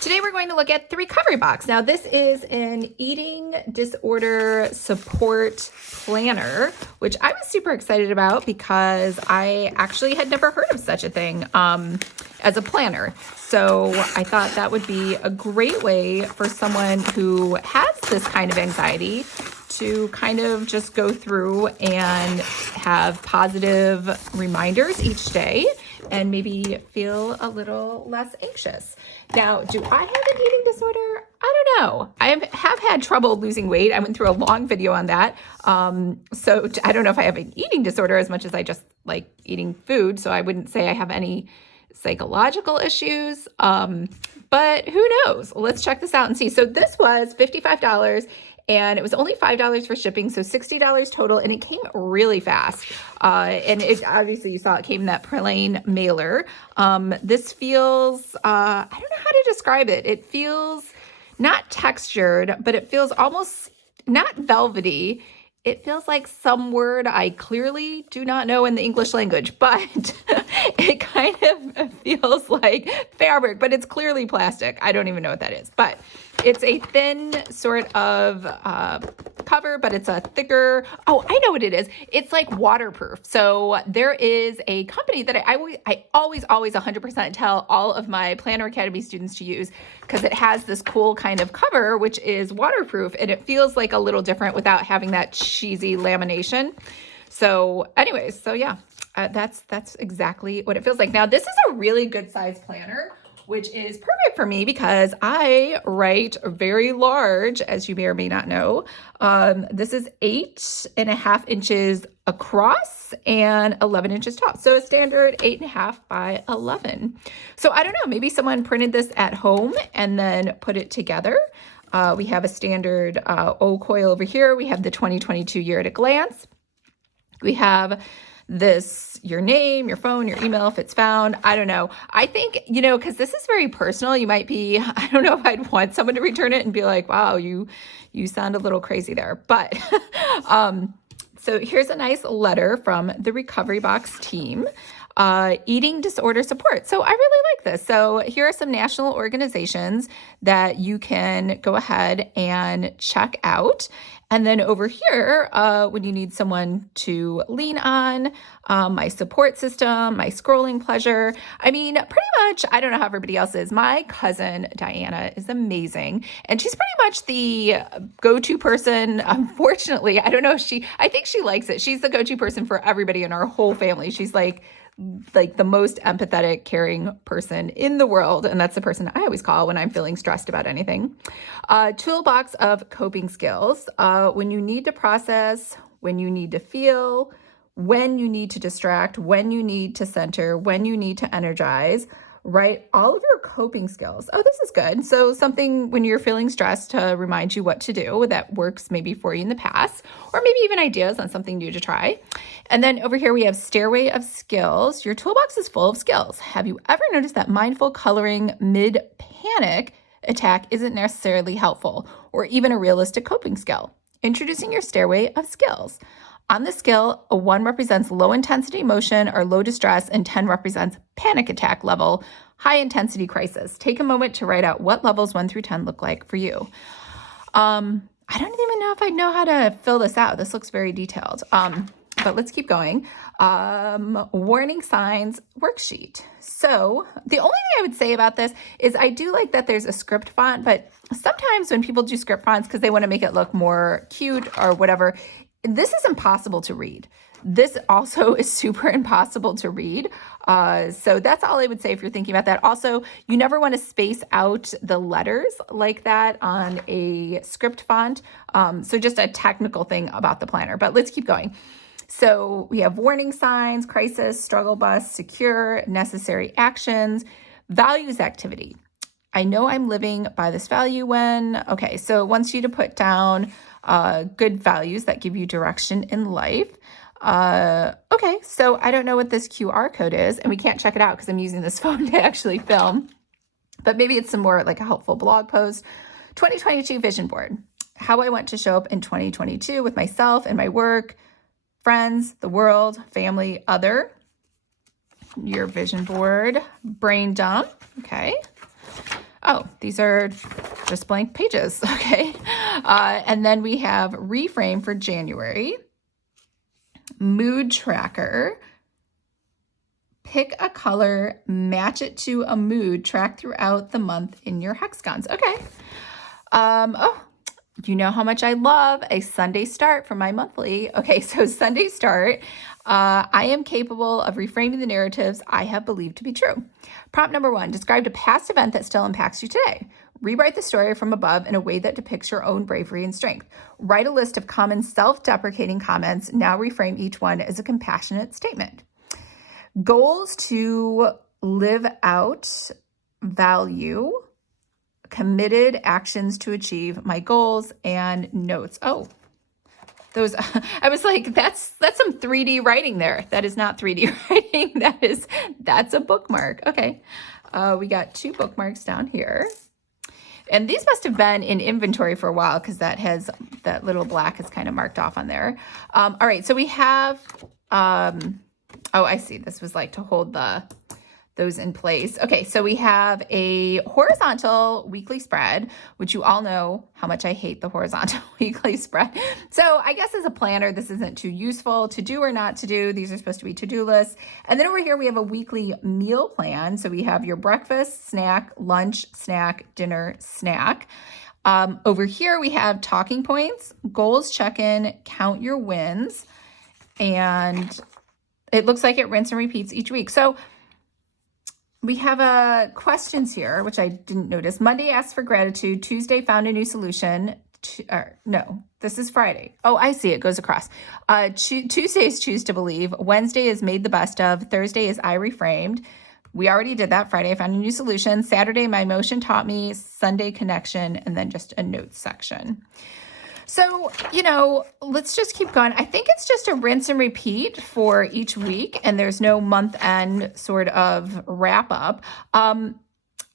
Today we're going to look at the recovery box. Now this is an eating disorder support planner, which I was super excited about because I actually had never heard of such a thing as a planner. So I thought that would be a great way for someone who has this kind of anxiety to kind of just go through and have positive reminders each day and maybe feel a little less anxious. Now, do I have an eating disorder? I don't know. I have had trouble losing weight. I went through a long video on that. So I don't know if I have an eating disorder as much as I just like eating food. So I wouldn't say I have any psychological issues. But who knows? Let's check this out and see. So this was $55. And it was only $5 for shipping, so $60 total, and it came really fast. And it obviously, you saw it came in that plain mailer. This feels, I don't know how to describe it. It feels not textured, but it feels almost not velvety. It feels like some word I clearly do not know in the English language, but it kind of feels like fabric, but it's clearly plastic. I don't even know what that is, but it's a thin sort of cover, but it's a thicker, oh, I know what it is. It's like waterproof. So there is a company that I always 100% tell all of my Planner Academy students to use because it has this cool kind of cover, which is waterproof, and it feels like a little different without having that cheesy lamination. So anyways, so yeah, that's exactly what it feels like. Now, this is a really good size planner, which is perfect for me because I write very large, as you may or may not know. This is 8.5 inches across and 11 inches tall. So a standard 8.5 by 11. So I don't know, maybe someone printed this at home and then put it together. We have a standard O coil over here. We have the 2022 year at a glance. We have this, your name, your phone, your email, if it's found. I don't know. I think, because this is very personal, you might be, I don't know if I'd want someone to return it and be like, wow, you sound a little crazy there. But so here's a nice letter from the Recovery Box team. Eating disorder support. So I really like this. So here are some national organizations that you can go ahead and check out. And then over here, when you need someone to lean on, my support system, my scrolling pleasure. I mean, pretty much, I don't know how everybody else is. My cousin, Diana, is amazing. And she's pretty much the go-to person. Unfortunately, I don't know if I think she likes it. She's the go-to person for everybody in our whole family. She's like the most empathetic, caring person in the world. And that's the person I always call when I'm feeling stressed about anything. Toolbox of coping skills. When you need to process, when you need to feel, when you need to distract, when you need to center, when you need to energize, write all of your coping skills. Oh, this is good. So something when you're feeling stressed to remind you what to do that works maybe for you in the past, or maybe even ideas on something new to try. And then over here we have Stairway of Skills. Your toolbox is full of skills. Have you ever noticed that mindful coloring mid-panic attack isn't necessarily helpful or even a realistic coping skill? Introducing your Stairway of Skills. On the scale, a 1 represents low intensity emotion or low distress, and 10 represents panic attack level, high intensity crisis. Take a moment to write out what levels 1 through 10 look like for you. I don't even know if I know how to fill this out. This looks very detailed. But let's keep going. Warning signs worksheet. So the only thing I would say about this is I do like that there's a script font, but sometimes when people do script fonts because they want to make it look more cute or whatever, this is impossible to read. This also is super impossible to read. So that's all I would say if you're thinking about that. Also, you never want to space out the letters like that on a script font. So just a technical thing about the planner, but let's keep going. So we have warning signs, crisis, struggle bus, secure, necessary actions, values activity. I know I'm living by this value when, okay, so it wants you to put down good values that give you direction in life. Okay, so I don't know what this QR code is, and we can't check it out because I'm using this phone to actually film, but maybe it's some more like a helpful blog post. 2022 vision board. How I want to show up in 2022 with myself and my work, friends, the world, family, other. Your vision board, brain dump. Okay. Oh, these are just blank pages. Okay. And then we have reframe for January, mood tracker, pick a color, match it to a mood, track throughout the month in your hexagons. Okay. Oh, you know how much I love a Sunday start for my monthly. Okay, so Sunday start, I am capable of reframing the narratives I have believed to be true. Prompt number 1, describe a past event that still impacts you today. Rewrite the story from above in a way that depicts your own bravery and strength. Write a list of common self-deprecating comments. Now reframe each one as a compassionate statement. Goals to live out, value, committed actions to achieve my goals, and notes. Oh, those, I was like, that's some 3D writing there. That is not 3D writing. That's a bookmark. Okay. We got 2 bookmarks down here. And these must have been in inventory for a while because that little black is kind of marked off on there. All right. So we have, oh, I see. This was like to hold those in place. Okay, so we have a horizontal weekly spread, which you all know how much I hate the horizontal weekly spread. So I guess as a planner, this isn't too useful to do or not to do. These are supposed to be to-do lists. And then over here, we have a weekly meal plan. So we have your breakfast, snack, lunch, snack, dinner, snack. Over here, we have talking points, goals check-in, count your wins, and it looks like it rinse and repeats each week. So we have questions here, which I didn't notice. Monday asked for gratitude. Tuesday found a new solution. No, this is Friday. Oh, I see. It goes across. Tuesday is choose to believe. Wednesday is made the best of. Thursday is I reframed. We already did that. Friday, I found a new solution. Saturday, my emotion taught me. Sunday, connection, and then just a notes section. So, let's just keep going. I think it's just a rinse and repeat for each week, and there's no month end sort of wrap up. I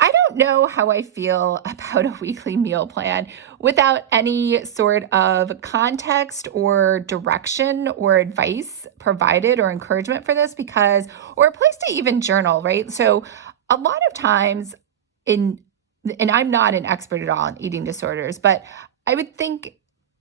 don't know how I feel about a weekly meal plan without any sort of context or direction or advice provided or encouragement for this or a place to even journal, right? So a lot of times and I'm not an expert at all in eating disorders, but I would think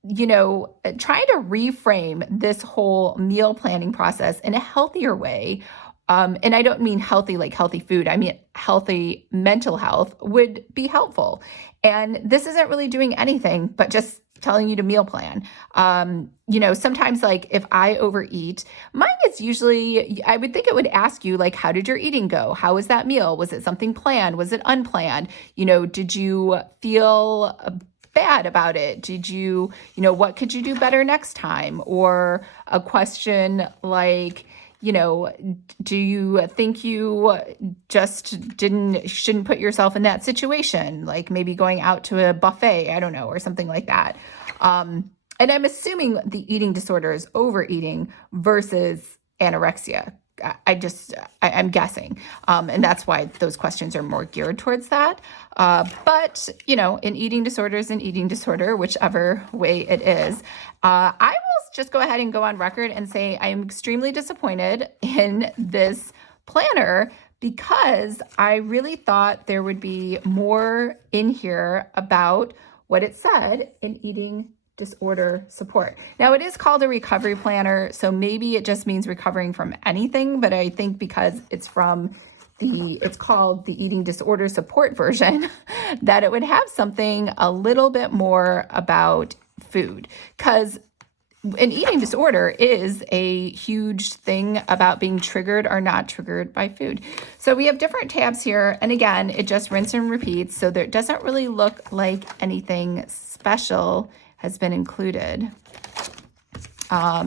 trying to reframe this whole meal planning process in a healthier way, and I don't mean healthy like healthy food, I mean healthy mental health would be helpful. And this isn't really doing anything but just telling you to meal plan. Sometimes like if I overeat, mine is usually, I would think it would ask you like, how did your eating go? How was that meal? Was it something planned? Was it unplanned? Did you feel bad about it? Did you, what could you do better next time? Or a question like, do you think you just shouldn't put yourself in that situation? Like maybe going out to a buffet, I don't know, or something like that. And I'm assuming the eating disorder is overeating versus anorexia. I'm guessing. And that's why those questions are more geared towards that. But, in eating disorders and eating disorder, whichever way it is, I will just go ahead and go on record and say I am extremely disappointed in this planner because I really thought there would be more in here about what it said in eating disorder support. Now it is called a recovery planner, so maybe it just means recovering from anything, but I think because it's called the eating disorder support version, that it would have something a little bit more about food, because an eating disorder is a huge thing about being triggered or not triggered by food. So we have different tabs here. And again, it just rinse and repeats. So there doesn't really look like anything special has been included. So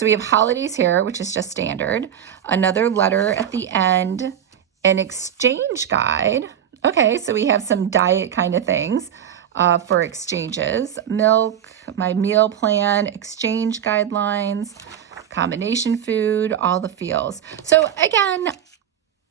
we have holidays here, which is just standard. Another letter at the end, an exchange guide. Okay, so we have some diet kind of things for exchanges. Milk, my meal plan, exchange guidelines, combination food, all the feels. So again,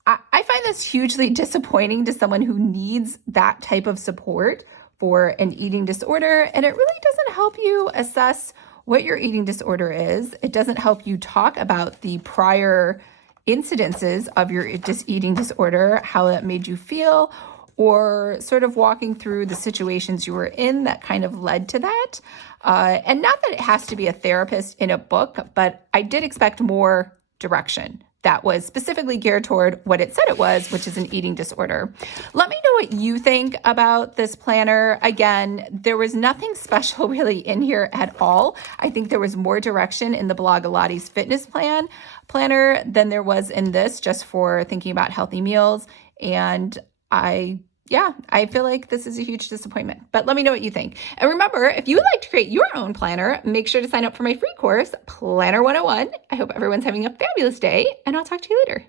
I find this hugely disappointing to someone who needs that type of support for an eating disorder, and it really doesn't help you assess what your eating disorder is. It doesn't help you talk about the prior incidences of your eating disorder, how that made you feel, or sort of walking through the situations you were in that kind of led to that. And not that it has to be a therapist in a book, but I did expect more direction that was specifically geared toward what it said it was, which is an eating disorder. Let me know what you think about this planner. Again, there was nothing special really in here at all. I think there was more direction in the Blogilates fitness planner than there was in this, just for thinking about healthy meals. And I feel like this is a huge disappointment, but let me know what you think. And remember, if you would like to create your own planner, make sure to sign up for my free course, Planner 101. I hope everyone's having a fabulous day, and I'll talk to you later.